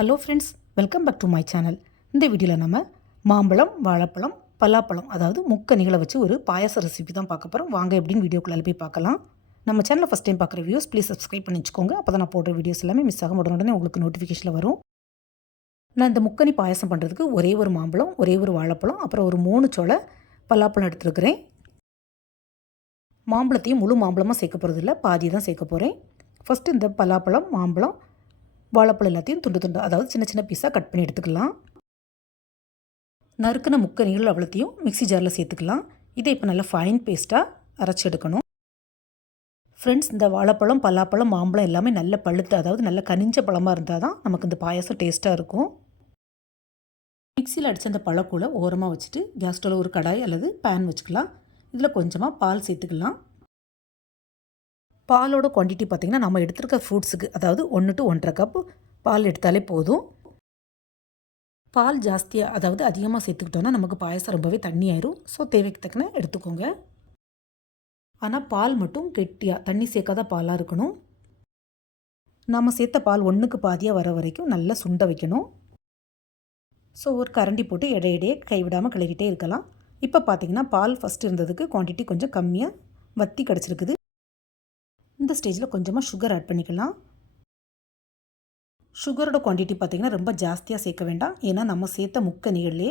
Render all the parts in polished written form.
Hello friends, welcome back to my channel. இந்த வீடியோவில் நம்ம மாம்பழம், வாழைப்பழம், பலாப்பழம் அதாவது முக்கனிகளை வச்சு ஒரு பாயாச ரெசிபி தான் பார்க்க போகிறோம். வாங்க எப்படின்னு வீடியோக்குள்ளே போய் பார்க்கலாம். நம்ம சேனலில் ஃபஸ்ட் டைம் பார்க்குற வியூஸ் ப்ளீஸ் சப்ஸ்கிரைப் பண்ணி வச்சுக்கோங்க. அப்போ தான் நான் போடுற வீடியோஸ் எல்லாமே மிஸ் ஆக உடனே உங்களுக்கு நோட்டிஃபிகேஷனில் வரும். நான் இந்த முக்கனி பாயாசம் பண்ணுறதுக்கு ஒரே ஒரு மாம்பழம், ஒரே ஒரு வாழைப்பழம், அப்புறம் ஒரு 3 சொலை பலாப்பழம் எடுத்துருக்கிறேன். மாம்பழத்தையும் முழு மாம்பழமாக சேர்க்க போகிறதில்ல, பாதி தான் சேர்க்க போகிறேன். ஃபஸ்ட்டு இந்த பலாப்பழம், மாம்பழம், வாழைப்பழம் எல்லாத்தையும் துண்டு துண்டு அதாவது சின்ன சின்ன பீஸாக கட் பண்ணி எடுத்துக்கலாம். நறுக்கின முக்கனிகள் அவ்வளோத்தையும் மிக்ஸி ஜாரில் சேர்த்துக்கலாம். இதை இப்போ நல்லா ஃபைன் பேஸ்ட்டாக அரைச்சி எடுக்கணும். ஃப்ரெண்ட்ஸ், இந்த வாழைப்பழம், பலாப்பழம், மாம்பழம் எல்லாமே நல்ல பழுத்து அதாவது நல்ல கனிஞ்ச பழமாக இருந்தால் தான் நமக்கு இந்த பாயாசம் டேஸ்ட்டாக இருக்கும். மிக்சியில் அடித்த அந்த பழக்கூழை ஓரமாக வச்சுட்டு கேஸ் ஸ்டவ்வில் ஒரு கடாய் அல்லது பேன் வச்சுக்கலாம். இதில் கொஞ்சமாக பால் சேர்த்துக்கலாம். பாலோட குவான்டிட்டி பார்த்திங்கன்னா நம்ம எடுத்துருக்க ஃப்ரூட்ஸுக்கு அதாவது 1 to 1.5 கப் பால் எடுத்தாலே போதும். பால் ஜாஸ்தியாக அதாவது அதிகமாக சேர்த்துக்கிட்டோன்னா நமக்கு பாயசம் ரொம்பவே தண்ணி ஆயிரும். ஸோ தேவைக்கு தக்கன எடுத்துக்கோங்க. ஆனால் பால் மட்டும் கெட்டியாக தண்ணி சேர்க்காத பாலாக இருக்கணும். நம்ம சேர்த்த பால் 1க்கு பாதியாக வர வரைக்கும் நல்லா சுண்ட வைக்கணும். ஸோ ஒரு கரண்டி போட்டு இடையிடையே கைவிடாமல் கிளறிட்டே இருக்கலாம். இப்போ பார்த்திங்கன்னா பால் ஃபஸ்ட்டு இருந்ததுக்கு குவான்டிட்டி கொஞ்சம் கம்மியாக வற்றி கிடச்சிருக்குது. இந்த ஸ்டேஜில் கொஞ்சமாக சுகர் ஆட் பண்ணிக்கலாம். சுகரோட குவான்டிட்டி பார்த்திங்கன்னா ரொம்ப ஜாஸ்தியாக சேர்க்க வேண்டாம். ஏன்னா நம்ம சேர்த்த முக்கனிகளே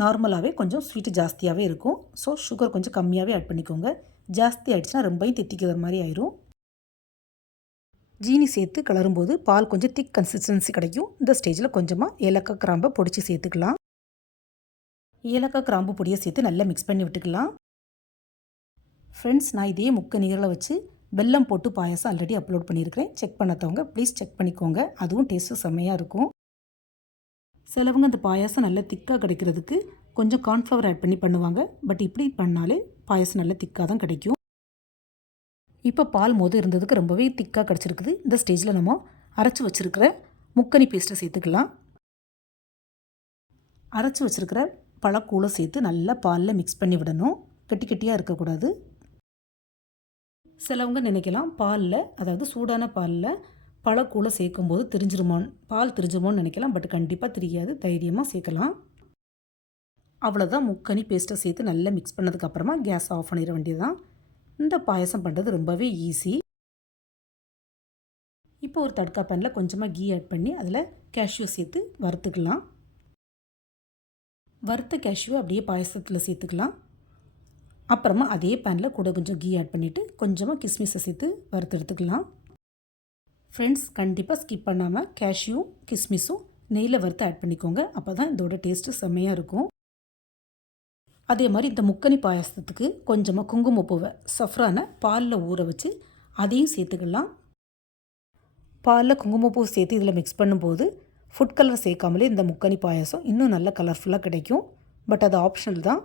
நார்மலாகவே கொஞ்சம் ஸ்வீட்டு ஜாஸ்தியாகவே இருக்கும். ஸோ சுகர் கொஞ்சம் கம்மியாகவே ஆட் பண்ணிக்கோங்க. ஜாஸ்தி ஆகிடுச்சுன்னா ரொம்பவும் தித்திக்கிற மாதிரி ஆயிரும். ஜீனி சேர்த்து கலரும்போது பால் கொஞ்சம் திக் கன்சிஸ்டன்சி கிடைக்கும். இந்த ஸ்டேஜில் கொஞ்சமாக ஏலக்காய் கிராம்பை பொடிச்சு சேர்த்துக்கலாம். ஏலக்காய் கிராம்பு பொடியை சேர்த்து நல்லா மிக்ஸ் பண்ணி விட்டுக்கலாம். ஃப்ரெண்ட்ஸ், நான் இதே முக்கனிகளை வச்சு வெல்லம் போட்டு பாயாசம் ஆல்ரெடி அப்லோட் பண்ணியிருக்கிறேன். செக் பண்ணாதவங்க ப்ளீஸ் செக் பண்ணிக்கோங்க. அதுவும் டேஸ்ட்டு செம்மையாக இருக்கும். சிலவங்க அந்த பாயாசம் நல்லா திக்காக கிடைக்கிறதுக்கு கொஞ்சம் கார்ன்ஃப்ளவர் ஆட் பண்ணி பண்ணுவாங்க. பட் இப்படி பண்ணாலே பாயாசம் நல்லா திக்காக தான் கிடைக்கும். இப்போ பால் இருந்ததுக்கு ரொம்பவே திக்காக கிடச்சிருக்குது. இந்த ஸ்டேஜில் நம்ம அரைச்சி வச்சுருக்கிற முக்கனி பேஸ்ட்டை சேர்த்துக்கலாம். அரைச்சி வச்சுருக்கிற பழக்கூழை சேர்த்து நல்லா பாலில் மிக்ஸ் பண்ணி விடணும். கட்டி கட்டியாக இருக்கக்கூடாது. சிலவங்க நினைக்கலாம் பாலில் அதாவது சூடான பாலில் பழக்கூழை சேர்க்கும்போது பால் திரிஞ்சிருமோன்னு நினைக்கலாம். பட் கண்டிப்பாக தெரியாது, தைரியமாக சேர்க்கலாம். அவ்வளோதான். முக்கனி பேஸ்ட்டை சேர்த்து நல்லா மிக்ஸ் பண்ணதுக்கப்புறமா கேஸ் ஆஃப் பண்ணிட வேண்டியதுதான். இந்த பாயசம் பண்ணுறது ரொம்பவே ஈஸி. இப்போ ஒரு தட்கா பேனில் கொஞ்சமாக கீ ஆட் பண்ணி அதில் கேஷ்யூ சேர்த்து வறுத்துக்கலாம். வறுத்த கேஷ்யூ அப்படியே பாயசத்தில் சேர்த்துக்கலாம். அப்புறமா அதே பேனில் கூட கொஞ்சம் கீ ஆட் பண்ணிவிட்டு கொஞ்சமாக கிஸ்மிஸை சேர்த்து வறுத்து எடுத்துக்கலாம். ஃப்ரெண்ட்ஸ், கண்டிப்பாக ஸ்கிப் பண்ணாமல் கேஷ்யூ கிஸ்மிஸும் நெய்யில் வறுத்து ஆட் பண்ணிக்கோங்க. அப்போ தான் இதோட டேஸ்ட்டு செம்மையாக இருக்கும். அதே மாதிரி இந்த முக்கனி பாயாசத்துக்கு கொஞ்சமாக குங்குமப்பூவை சஃப்ரானை பாலில் ஊற வச்சு அதையும் சேர்த்துக்கலாம். பாலில் குங்குமப்பூ சேர்த்து இதில் மிக்ஸ் பண்ணும்போது ஃபுட் கலர் சேர்க்காமலே இந்த முக்கனி பாயாசம் இன்னும் நல்ல கலர்ஃபுல்லாக கிடைக்கும். பட் அது ஆப்ஷனல் தான்.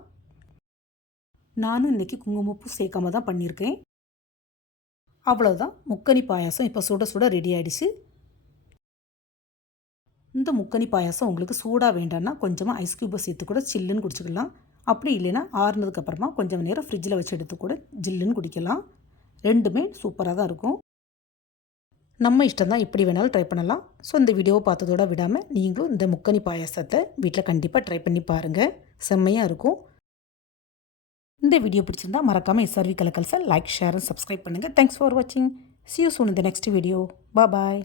நானும் இன்றைக்கி குங்குமப்பூ சேர்க்காம தான் பண்ணியிருக்கேன். அவ்வளோதான். முக்கனி பாயாசம் இப்போ சுட சுட ரெடி ஆகிடுச்சு. இந்த முக்கனி பாயாசம் உங்களுக்கு சூடாக வேண்டாம்னா கொஞ்சமாக ஐஸ் க்யூப்பை சேர்த்து கூட சில்லுன்னு குடிச்சிக்கலாம். அப்படி இல்லைன்னா ஆறுனதுக்கப்புறமா கொஞ்சம் நேரம் ஃப்ரிட்ஜில் வச்சு எடுத்து கூட ஜில்லுன்னு குடிக்கலாம். ரெண்டுமே சூப்பராக தான் இருக்கும். நம்ம இஷ்டம் தான், எப்படி வேணாலும் ட்ரை பண்ணலாம். ஸோ இந்த வீடியோவை பார்த்ததோட விடாமல் நீங்களும் இந்த முக்கனி பாயாசத்தை வீட்டில் கண்டிப்பாக ட்ரை பண்ணி பாருங்கள். செம்மையாக இருக்கும். இந்த வீடியோ பிடிச்சிருந்தா மறக்காமல் SRV கலக்கல்ஸை லைக், ஷேர் அண்ட் சப்ஸ்கிரைப் பண்ணுங்கள். தேங்க்ஸ் ஃபார் வாட்சிங். See you soon in the next video. Bye bye.